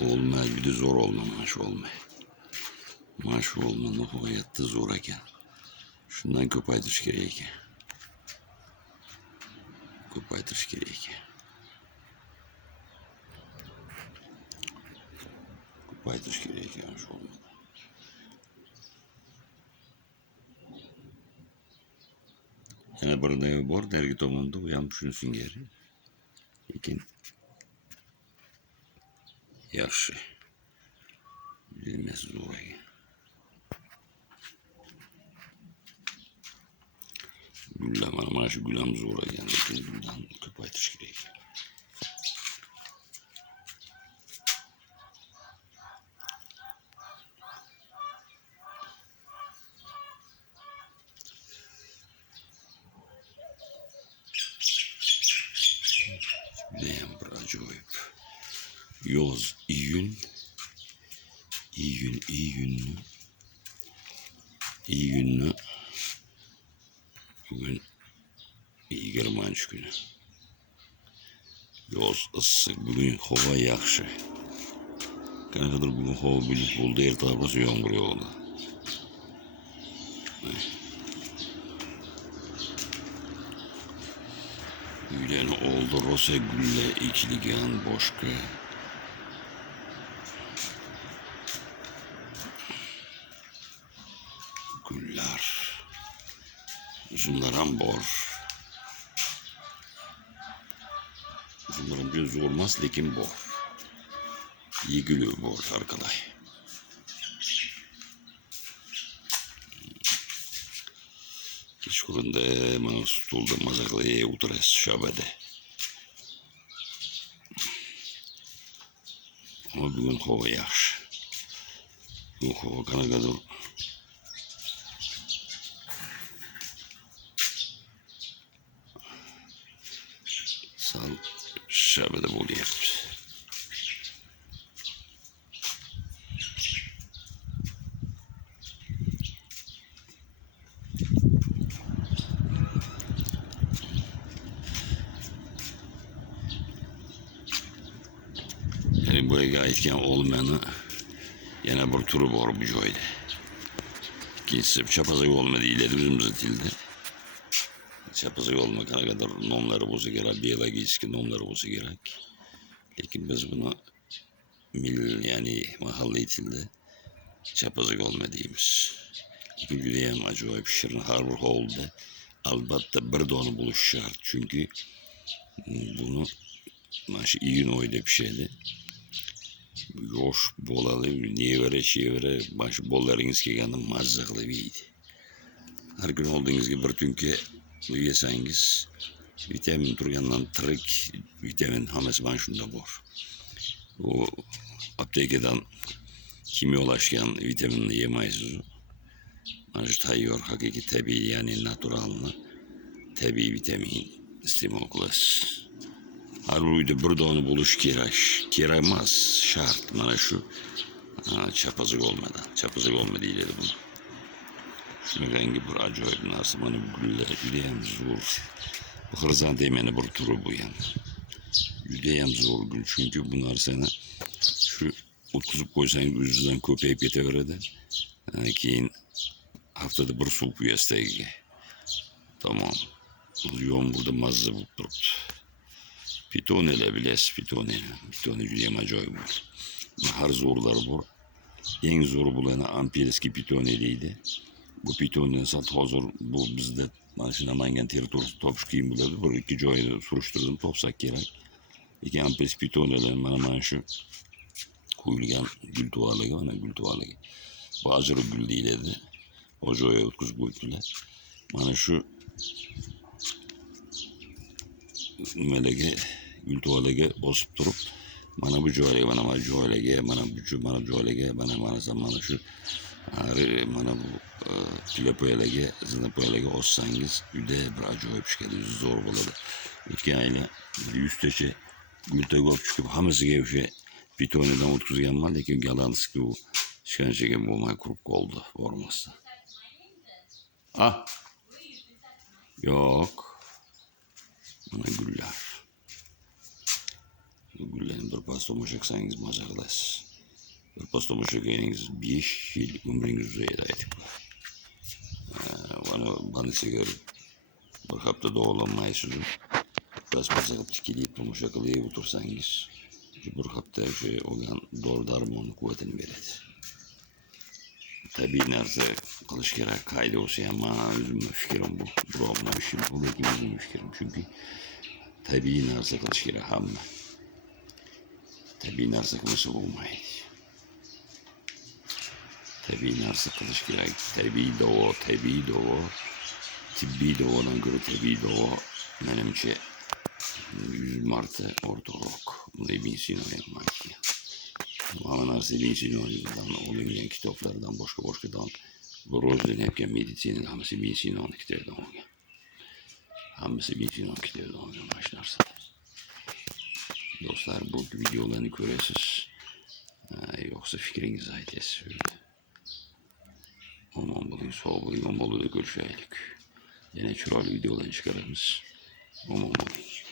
Olmay, bir de zor olma maş olmay. Maş olmanın hayatta zor eken. Şundan ko'paytirish kerak ekan. Ko'paytirish kerak ekan. Ko'paytirish kerak ekan shu olmadi. Yana bir bor dargi tomonda, u ham shuni singari. Lekin yaxshi. Bilmas zo'r ekan. Gullar mana shu gul ham zo'r ekan, lekin guldan ko'paytirish kerak ekan. Judayam bir ajoyib. Yoz, iyunni bugun 20 kuni. Yoz issiq, bugun havo yaxshi. Qanaqadir bugun havo bulut bo'ldi, ertalab rosa yomg'ir yog'di. Uylarni oldi rosa gullar ekilgan boshqa. Gullar. Uzunlar ham bor. Uzunlar ham juda zo'r emas, lekin bor. Yeguli bor arkadaş. Kechqurunda mana stolda maza qilib o'tirasiz shabada. Ama bugun havo yaxshi. Bu havo qanaqadir sal shabada bo'lyapti. Yani bu aytgan olmani yana bir turi bor bu joyda. İkincisi chapazak olma deyiladi o'zimiz tilda. Chapazak olma qanaqadir nomlari bo'lsa kerak, biologik nomlari bo'lsa kerak. Lekin biz buni yani mahalliy tilda chapazak olma deymiz. Lekin juda ham ajoyib shirin, har bir hovlida albatta bir dona bo'lishi shart. Chunki bunu mana shu iyun oyida pishadi. Yosh bolali, nevara, shevara, mana shu bolalaringiz kelganda mazza qilib yeydi. Har kun oldingizga bir tunka yesangiz, vitamin turgandan tirik, vitamin hammasi mana shunda bor. Bu aptekadan kimyolashgan vitaminni yemaysiz. Mana shu tayyor, haqiqiy tabiiy, ya'ni naturalni tabiiy vitamin iste'mol qilasiz. Har uyda bir dona bo'lishi kerak. Kerak emas, shart. Mana shu chapazak olmadan. Chapazak olma deyiladi buni. Shunaqangi bir ajoyib narsa. Mana bu gullar juda ham zo'r. Bu xrizantemani bir turi bu ham. Juda ham zo'r gul. Chunki bu narsani shu o'tkazib qo'ysangiz o'zidan ko'payib ketaveradi. Keyin haftada bir suv quyasiz tagiga. Tamam. Yomg'irda mazza bo'lib turibdi. Pitoniyalar bilasiz, pitoniya juda ham ajoyib. Har zo'rlari bor. Eng zo'ri bo'lani ampelskiy pitoniya deydi. Bu pitoniya hozir bu bizda mana shu Namangan territoriyasida topish qiyin bo'ladi. Bir ikki joyda surishtirdim, topsak kerak. Lekin ampelskiy pitoniyalar mana shu qo'yilgan gul tuvaliga, mana gul tuvaliga. Bu ajri gul deyiladi. O joyga o'tkazib qo'ydilar. Mana shu nimalarga gul tuvaliga bosib turib, mana bu joylarga, mana bu joylarga, mana shu mana bu pilapoyalarga, zinapoyalarga ossangiz juda bir ajoyib chiqadi, zo'r bo'ladi. O'tgan yili 100 tacha gul tag'ib chiqib, hammasiga o'sha pitoniyadan o'tkazganman, lekin gollandskiy u ishqanchaga bo'lmay qurib qoldi, bormasdan. Yo'q. Mana gullar. Güllenin bir pas tomoşaksanız maza kılasiz. Bir pas tomoşakayınız 5 yıl ömrünüz uzaydı aytıp. Bana sigara bir hafta doğulanmaysızım. Pas pasakıp tikileyip tomoşakalayıp otursanız bir hafta şey olan doğru darmonun kuvvetini verir. Tabii narsa kılış gerek kaydı olsa ama özümün fikrim bu. Buramla işim bu benim fikrim çünkü tabii narsa kılış gerek ama tabii narsa kılışı olmaydı. Tabii narsa kılış gerek tabii doğu tibbi doğudan göre tabii doğu menimce 100 Mart'ta ortalık. Bunu Ibn Sina yapmak ya. Ama narsa Ibn Sina'dan olangen kitaplardan başkadan bu rozdan hepken medisinin hamısı Ibn Sina'nın kitaplardan olgan. Hamısı Ibn Sina'nın kitaplardan olgan başlarsa. Dostlar bu videolarını göresiz. Yoksa fikrinizi aytesiz öyle. Aman bulayım, soğuk bulayım, aman bulayım da görüşeyelik. Yine çuralı videolarını çıkarırız. Aman bulayım.